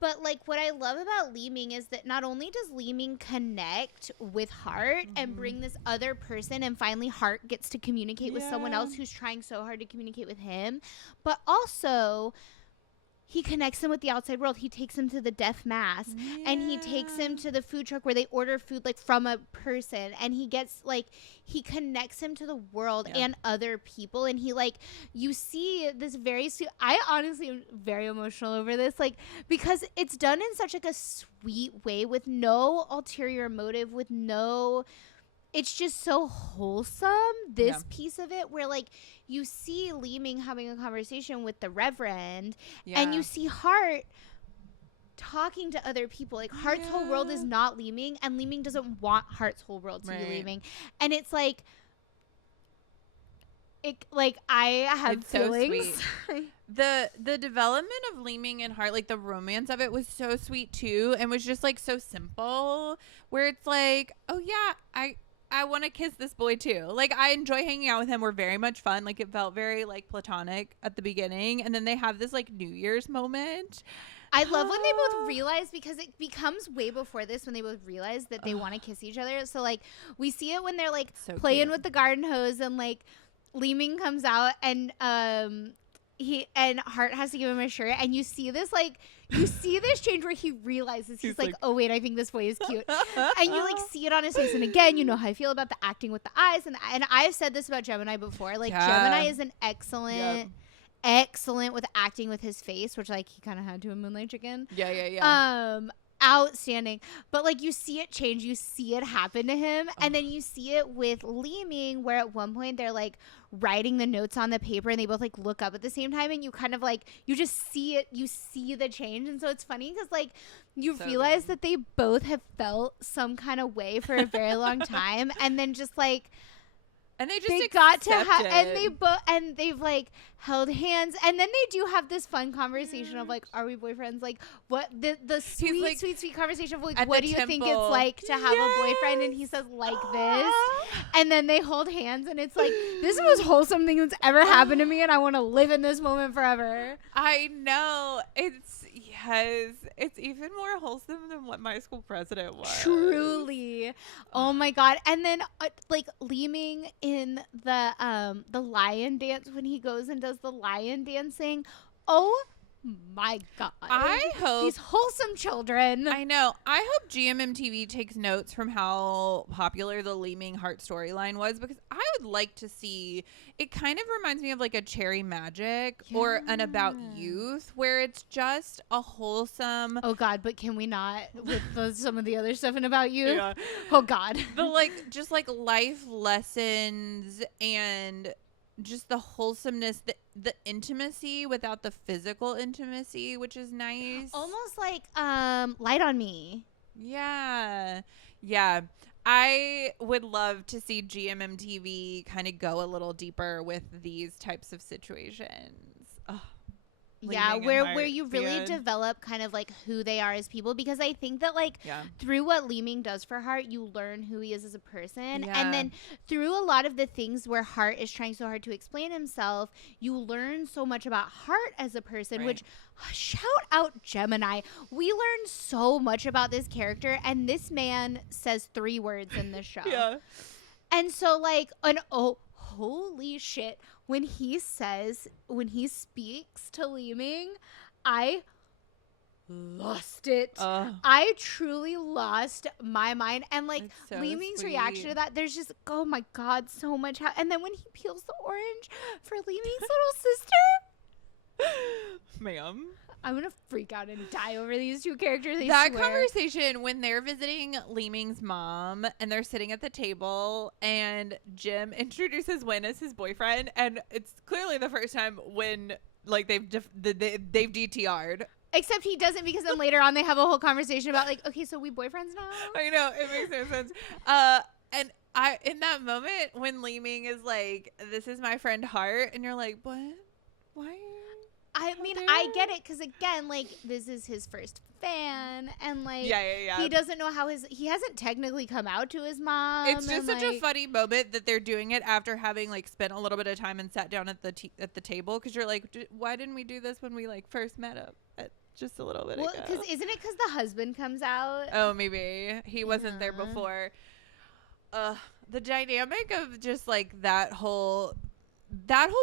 But like what I love about Li-Ming is that not only does Li-Ming connect with Heart and bring this other person, and finally Heart gets to communicate with someone else who's trying so hard to communicate with him, but also he connects him with the outside world. He takes him to the deaf mass, and he takes him to the food truck where they order food like from a person, and he gets like he connects him to the world and other people, and he like you see this very sweet. I honestly am very emotional over this, like because it's done in such like a sweet way with no ulterior motive, with no. It's just so wholesome, this piece of it, where, like, you see Li-Ming having a conversation with the Reverend, and you see Heart talking to other people. Like, Heart's whole world is not Li-Ming, and Li-Ming doesn't want Heart's whole world to be Li-Ming. And it's, like, I have it's feelings. So sweet. The development of Li-Ming and Heart, like, the romance of it was so sweet, too, and was just, like, so simple, where it's, like, oh, yeah, I want to kiss this boy too. Like, I enjoy hanging out with him. We're very much fun. Like, it felt very like platonic at the beginning, and then they have this like New Year's moment. I love when they both realize, because it becomes way before this when they both realize that they want to kiss each other. So like we see it when they're like playing with the garden hose, and like Li-Ming comes out, and Heart has to give him a shirt, and you see this change where he realizes he's like, oh wait, I think this boy is cute. And you like see it on his face. And again, you know how I feel about the acting with the eyes, and I've said this about Gemini before, like Gemini is an excellent with acting with his face, which like he kind of had to in Moonlight Chicken. Outstanding. But like you see it change, you see it happen to him, and then you see it with Li-Ming, where at one point they're like writing the notes on the paper, and they both like look up at the same time, and you kind of like you just see it, you see the change. And so it's funny because like you realize that they both have felt some kind of way for a very long time, and then just like and they got to have, and they've like held hands, and then they do have this fun conversation of like, are we boyfriends? Like, what the sweet, like, sweet conversation of like, what do you think it's like to have a boyfriend? And he says like this, and then they hold hands, and it's like, this is the most wholesome thing that's ever happened to me, and I want to live in this moment forever. I know, it's even more wholesome than what my school president was. Truly. Oh my God. And then like Li-Ming in the lion dance, when he goes and does the lion dancing. Oh My God. I hope these wholesome children. I know. I hope GMMTV takes notes from how popular the Lee Ming Heart storyline was, because I would like to see it. Kind of reminds me of like a Cherry Magic or an About Youth, where it's just a wholesome. Oh God, but can we not with some of the other stuff in About You? Yeah. Oh God. The like just like life lessons and just the wholesomeness, the intimacy without the physical intimacy, which is nice. Almost like Light on Me. Yeah. Yeah. I would love to see GMMTV kind of go a little deeper with these types of situations. Oh, Yeah, where you really develop kind of like who they are as people, because I think that like through what Lee Ming does for Heart, you learn who he is as a person, and then through a lot of the things where Heart is trying so hard to explain himself, you learn so much about Heart as a person, which shout out Gemini. We learn so much about this character, and this man says 3 words in this show. And so like holy shit. When he speaks to Lee Ming, I lost it. I truly lost my mind. And like so Lee Ming's reaction to that, there's just, oh my God, so much. And then when he peels the orange for Lee Ming's little sister. Ma'am. I'm going to freak out and die over these 2 characters. That conversation when they're visiting Lee Ming's mom and they're sitting at the table and Jim introduces Win as his boyfriend, and it's clearly the first time when like they've DTR'd. Except he doesn't, because then later on they have a whole conversation about like, okay, so we boyfriends now? I know, it makes no sense. And I, in that moment when Lee Ming is like, this is my friend Heart, and you're like, what? Why? I mean, I get it, because again, like, this is his first fan, and like, he doesn't know how he hasn't technically come out to his mom. It's just such a funny moment that they're doing it after having like spent a little bit of time and sat down at the table, because you're like, why didn't we do this when we like first met up just a little bit ago? Well, because isn't it because the husband comes out? Oh, maybe he wasn't there before. The dynamic of just like that whole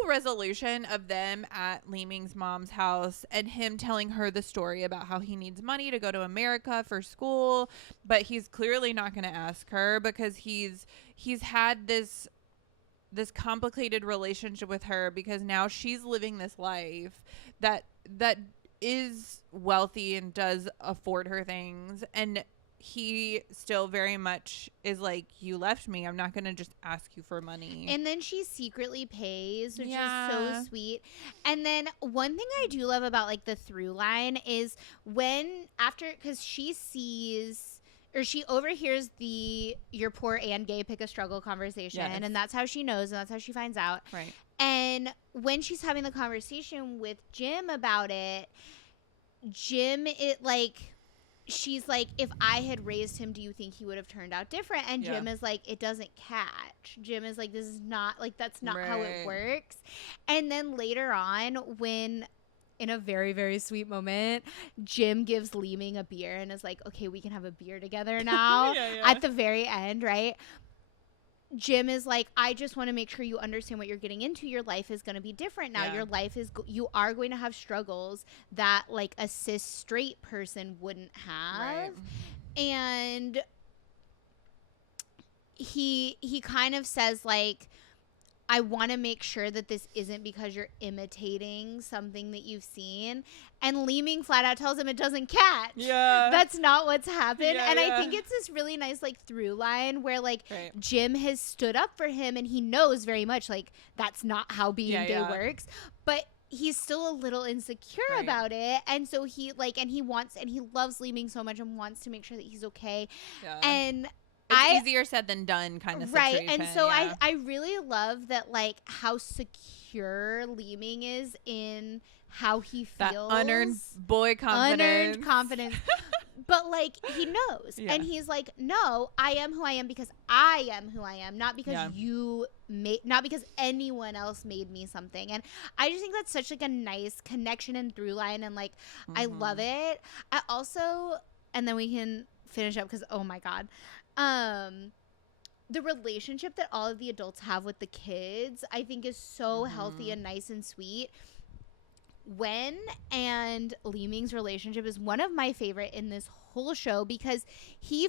resolution of them at Lee Ming's mom's house, and him telling her the story about how he needs money to go to America for school, but he's clearly not going to ask her because he's had this complicated relationship with her, because now she's living this life that is wealthy and does afford her things, and he still very much is like, you left me, I'm not gonna just ask you for money. And then she secretly pays, which is so sweet. And then one thing I do love about like the through line is because she sees, or she overhears the "you're poor and gay, pick a struggle" conversation, and that's how she knows, and that's how she finds out. Right. And when she's having the conversation with Jim about it, she's like, if I had raised him, do you think he would have turned out different? And Jim is like, it doesn't catch. Jim is like, this is not, like, that's not how it works. And then later on, when, in a very, very sweet moment, Jim gives Lee Ming a beer and is like, okay, we can have a beer together now. At the very end, right? Jim is like, I just want to make sure you understand what you're getting into. Your life is going to be different now. Your life is, you are going to have struggles that like a cis straight person wouldn't have. And he kind of says like, I want to make sure that this isn't because you're imitating something that you've seen. And Lee Ming flat out tells him it doesn't catch. Yeah. That's not what's happened. And I think it's this really nice like through line where like Jim has stood up for him, and he knows very much like that's not how being gay works. But he's still a little insecure about it. And so he like, and he loves Lee Ming so much and wants to make sure that he's okay. Yeah. And it's easier said than done kind of situation. Right. And so I really love that, like, how secure Lee Ming is in how he feels. That unearned boy confidence. Unearned confidence. But, like, he knows. Yeah. And he's like, no, I am who I am because I am who I am. Not because not because anyone else made me something. And I just think that's such, like, a nice connection and through line. And, like, I love it. I also, and then we can finish up because, oh, my God. The relationship that all of the adults have with the kids, I think, is so healthy and nice and sweet. Wen and Li Ming's relationship is one of my favorite in this whole show because he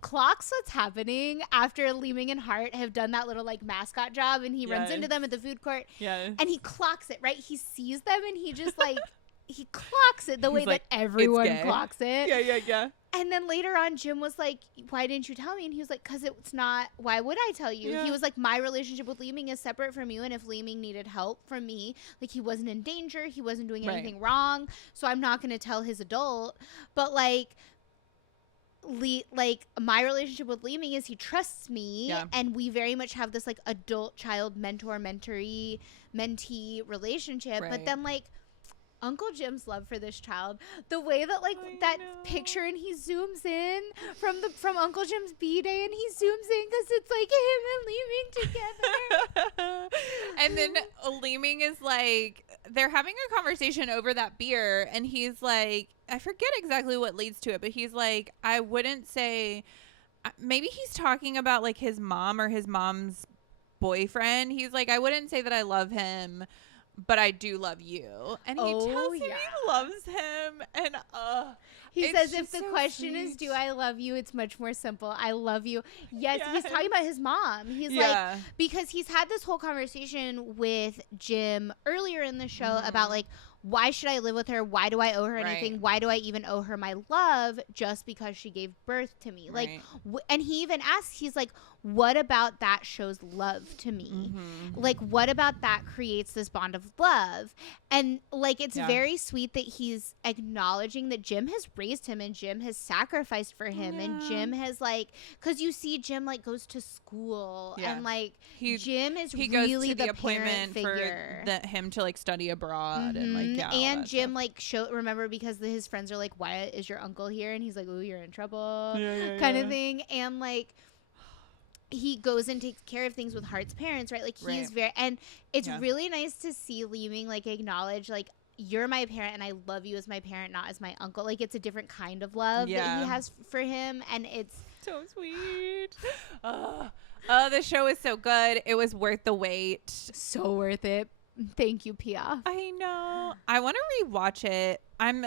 clocks what's happening after Li Ming and Heart have done that little like mascot job, and he runs into them at the food court. Yeah. And he clocks it, right? He sees them and he just like he clocks it the way like, that everyone clocks it. Yeah. And then later on, Jim was like, why didn't you tell me? And he was like, because it's not, why would I tell you? Yeah. He was like, my relationship with Li Ming is separate from you. And if Li Ming needed help from me, like he wasn't in danger. He wasn't doing anything wrong. So I'm not going to tell his adult. But like my relationship with Li Ming is he trusts me. Yeah. And we very much have this like adult child mentor, mentee relationship. Right. But then like, Uncle Jim's love for this child, the way that like picture and he zooms in from Uncle Jim's B-Day and he zooms in because it's like him and Li Ming together. And then Li Ming is like, they're having a conversation over that beer and he's like, I forget exactly what leads to it, but he's like, I wouldn't say, maybe he's talking about like his mom or his mom's boyfriend. He's like, I wouldn't say that I love him, but I do love you. And he tells him he loves him. And he says, if the question is, do I love you? It's much more simple. I love you. Yes. He's talking about his mom. He's like, because he's had this whole conversation with Jim earlier in the show about like, why should I live with her? Why do I owe her anything? Why do I even owe her my love just because she gave birth to me? Like, and he even asks, he's like, what about that shows love to me? Like, what about that creates this bond of love? And like, it's very sweet that he's acknowledging that Jim has raised him and Jim has sacrificed for him. And Jim has like, cause you see Jim like goes to school and like Jim is really the appointment figure for him to like study abroad and like, and Jim stuff. Like remember because his friends are like, why is your uncle here? And he's like, oh, you're in trouble kind of thing. And like, he goes and takes care of things with Hart's parents, right? Like he's very, and it's really nice to see Li Ming like acknowledge like, you're my parent and I love you as my parent, not as my uncle. Like it's a different kind of love that he has for him. And it's so sweet. The show is so good. It was worth the wait. So worth it. Thank you, Pia. I know. I want to rewatch it. I'm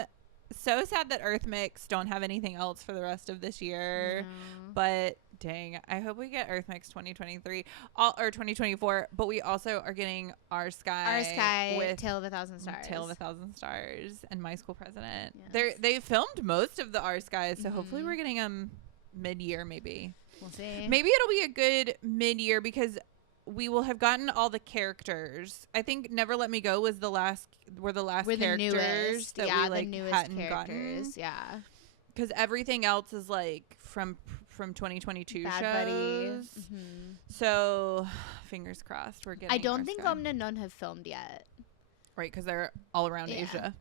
so sad that Earth Mix don't have anything else for the rest of this year. But dang, I hope we get Earth Mix 2023 or 2024. But we also are getting Our Sky with Tale of a Thousand Stars. Tale of a Thousand Stars and My School President. Yes. They filmed most of the Our Skies, so hopefully we're getting them mid-year maybe. We'll see. Maybe it'll be a good mid-year because we will have gotten all the characters. I think Never Let Me Go was the last characters newest, that we like hadn't characters, gotten. Yeah. Because everything else is like from 2022 Bad shows. Buddy. So fingers crossed we're getting. I don't think Om Na Nun have filmed yet. Right, because they're all around Asia.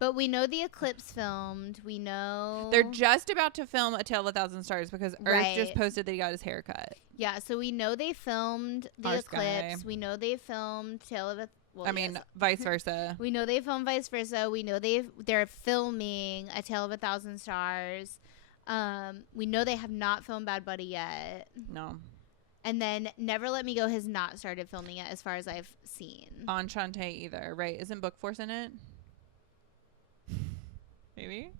But we know the Eclipse filmed. We know they're just about to film A Tale of a Thousand Stars because Earth just posted that he got his hair cut. Yeah, so we know they filmed the Eclipse. We know they filmed Tale of a. Well, vice versa. We know they filmed vice versa. We know they're filming A Tale of a Thousand Stars. We know they have not filmed Bad Buddy yet. No. And then Never Let Me Go has not started filming it as far as I've seen. Enchante either, right? Isn't Book Force in it? Maybe.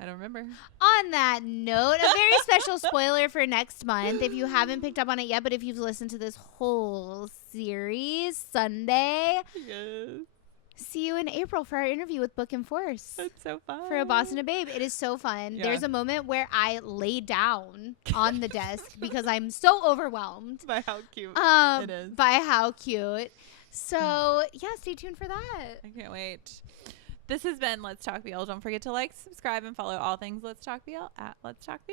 I don't remember. On that note, a very special spoiler for next month if you haven't picked up on it yet, but if you've listened to this whole series, Sunday. Yes. See you in April for our interview with Book and Force. That's so fun. For A Boss and a Babe. It is so fun. Yeah. There's a moment where I lay down on the desk because I'm so overwhelmed. By how cute it is. By how cute. So, yeah, stay tuned for that. I can't wait. This has been Let's Talk BL. Don't forget to like, subscribe, and follow all things Let's Talk BL at Let's Talk BL.